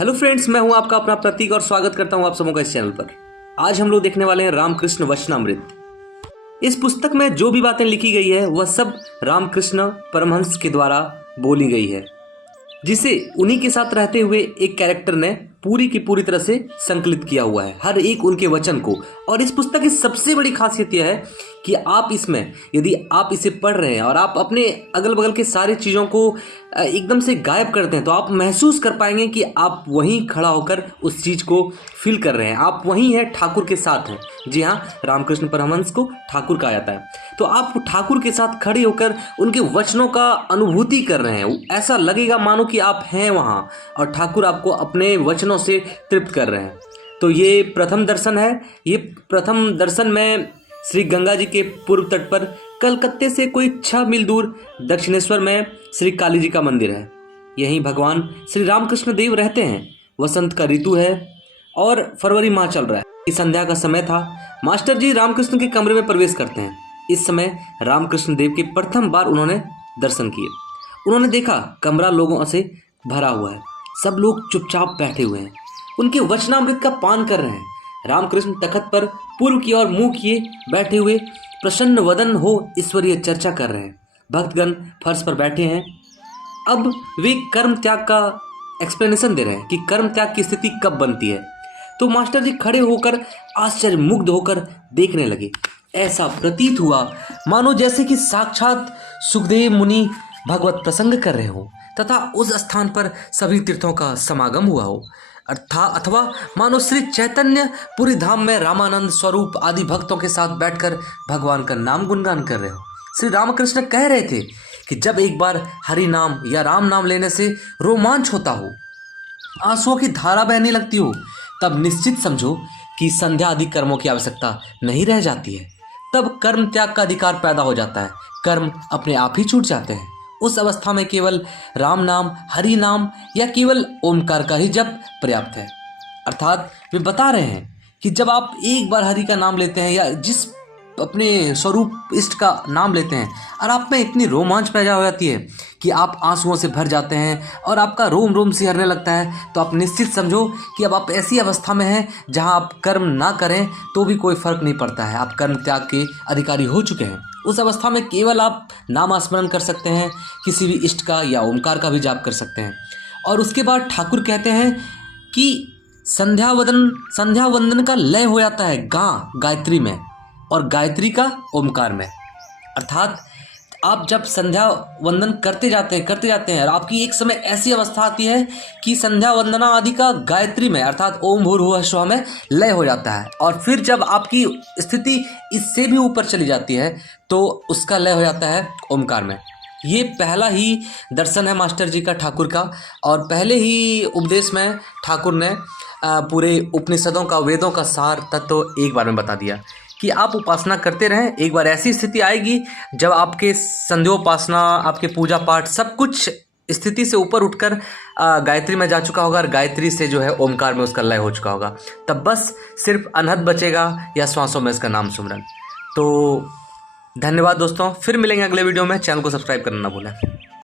Hello friends, मैं हूं आपका अपना प्रतीक और स्वागत करता हूं आप सबों का इस चैनल पर। आज हम लोग देखने वाले हैं रामकृष्ण वचनामृत। इस पुस्तक में जो भी बातें लिखी गई है वह सब रामकृष्ण परमहंस के द्वारा बोली गई है, जिसे उन्हीं के साथ रहते हुए एक कैरेक्टर ने पूरी की पूरी तरह से संकलित किया हुआ है, हर एक उनके वचन को। और इस पुस्तक की सबसे बड़ी खासियत यह है कि आप इसमें, यदि आप इसे पढ़ रहे हैं और आप अपने अगल बगल के सारी चीज़ों को एकदम से गायब करते हैं, तो आप महसूस कर पाएंगे कि आप वहीं खड़ा होकर उस चीज़ को फील कर रहे हैं, आप वहीं हैं, ठाकुर के साथ हैं। जी हाँ, रामकृष्ण परमहंस को ठाकुर कहा जाता है। तो आप ठाकुर के साथ खड़े होकर उनके वचनों का अनुभूति कर रहे हैं, ऐसा लगेगा मानो कि आप हैं वहाँ और ठाकुर आपको अपने वचनों से तृप्त कर रहे हैं। तो ये प्रथम दर्शन है। ये प्रथम दर्शन में श्री गंगा जी के पूर्व तट पर कलकत्ते से कोई 6 मील दूर दक्षिणेश्वर में श्री काली जी का मंदिर है। यहीं भगवान श्री रामकृष्ण देव रहते हैं। वसंत का ऋतु है और फरवरी माह चल रहा है। इस संध्या का समय था। मास्टर जी रामकृष्ण के कमरे में प्रवेश करते हैं। इस समय रामकृष्ण देव के प्रथम बार उन्होंने दर्शन किए। उन्होंने देखा कमरा लोगों से भरा हुआ है, सब लोग चुपचाप बैठे हुए हैं, उनके वचनामृत का पान कर रहे हैं। रामकृष्ण तखत पर पूर्व की ओर मुंह किए बैठे हुए प्रसन्न वदन हो ईश्वरीय चर्चा कर रहे हैं। भक्तगण फर्श पर बैठे हैं। अब वे कर्म त्याग का एक्सप्लेनेशन दे रहे हैं कि कर्म त्याग की स्थिति कब बनती है। तो मास्टर जी खड़े होकर आश्चर्य मुग्ध होकर देखने लगे। ऐसा प्रतीत हुआ मानो जैसे कि साक्षात सुखदेव मुनि भगवत प्रसंग कर रहे हो तथा उस स्थान पर सभी तीर्थों का समागम हुआ हो, अथवा मानो श्री चैतन्य पूरी धाम में रामानंद स्वरूप आदि भक्तों के साथ बैठकर भगवान का नाम गुणगान कर रहे हो। श्री रामकृष्ण कह रहे थे कि जब एक बार हरि नाम या राम नाम लेने से रोमांच होता हो, आंसुओं की धारा बहने लगती हो, तब निश्चित समझो कि संध्या आदि कर्मों की आवश्यकता नहीं रह जाती है। तब कर्म त्याग का अधिकार पैदा हो जाता है, कर्म अपने आप ही छूट जाते हैं। उस अवस्था में केवल राम नाम, हरि नाम या केवल ओमकार का ही जप पर्याप्त है। अर्थात वे बता रहे हैं कि जब आप एक बार हरि का नाम लेते हैं या जिस अपने स्वरूप इष्ट का नाम लेते हैं और आप में इतनी रोमांच पैदा हो जाती है कि आप आंसुओं से भर जाते हैं और आपका रोम रोम सिहरने लगता है, तो आप निश्चित समझो कि अब आप ऐसी अवस्था में हैं जहां आप कर्म ना करें तो भी कोई फर्क नहीं पड़ता है, आप कर्म त्याग के अधिकारी हो चुके हैं। उस अवस्था में केवल आप नामस्मरण कर सकते हैं, किसी भी इष्ट का या ओमकार का भी जाप कर सकते हैं। और उसके बाद ठाकुर कहते हैं कि संध्या वंदन का लय हो जाता है गायत्री में और गायत्री का ओमकार में। अर्थात आप जब संध्या वंदन करते जाते हैं और आपकी एक समय ऐसी अवस्था आती है कि संध्या वंदना आदि का गायत्री में अर्थात ओम भूर्भुवः स्वः में लय हो जाता है। और फिर जब आपकी स्थिति इससे भी ऊपर चली जाती है तो उसका लय हो जाता है ओमकार में। ये पहला ही दर्शन है मास्टर जी का ठाकुर का। और पहले ही उपदेश में ठाकुर ने पूरे उपनिषदों का, वेदों का सार तत्व एक बार में बता दिया कि आप उपासना करते रहें। एक बार ऐसी स्थिति आएगी जब आपके संध्योपासना, आपके पूजा पाठ सब कुछ स्थिति से ऊपर उठकर गायत्री में जा चुका होगा और गायत्री से जो है ओमकार में उसका लय हो चुका होगा। तब बस सिर्फ अनहद बचेगा या श्वासों में इसका नाम सुमरन। तो धन्यवाद दोस्तों, फिर मिलेंगे अगले वीडियो में। चैनल को सब्सक्राइब करना ना भूलें।